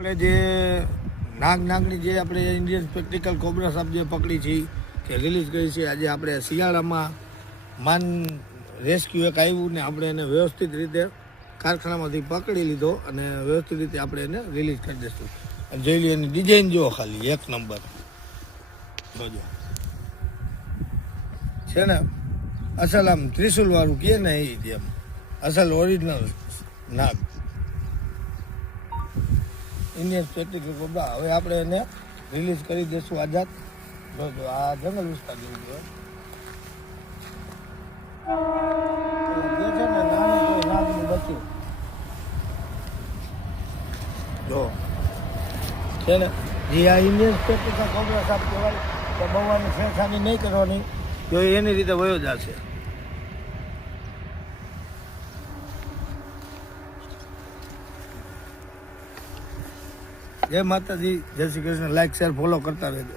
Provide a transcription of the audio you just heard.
આપણે જે નાગની જે આપણે ઇન્ડિયન સ્પેક્ટિકલ કોબ્રા સાપ જે પકડી છે કે રિલીઝ કરી છે, આજે આપણે શિયાળામાં માન રેસ્ક્યુ એક આવ્યું ને આપણે એને વ્યવસ્થિત રીતે કારખાનામાંથી પકડી લીધો અને વ્યવસ્થિત રીતે આપણે એને રિલીઝ કરી દઈશું. અને જોઈ લઈએ એની ડિઝાઇન જુઓ, ખાલી એક નંબર જોજો છે ને. અસલ આમ ત્રિશુલ વાળું કહે ને એ જેમ અસલ ઓરિજિનલ નાગ ઇન્ડિયન સ્પેક્ટિકલ કોબ્રા. હવે આપણે એને રિલીઝ કરી દઈશું આઝાદ. જોજો આ જંગલ વિસ્તાર જેવું છે ને, નાનું નાગનું બચ્ચું જો છે ને. જે આ ઇન્ડિયન સ્પેક્ટિકલ કોબ્રા સાપ કહેવાય તો બહુ છેડછાની નહીં કરવાની, જો એની રીતે વયો જશે. જય માતાજી, જય Shri Krishna. Like share follow કરતા રહેજો.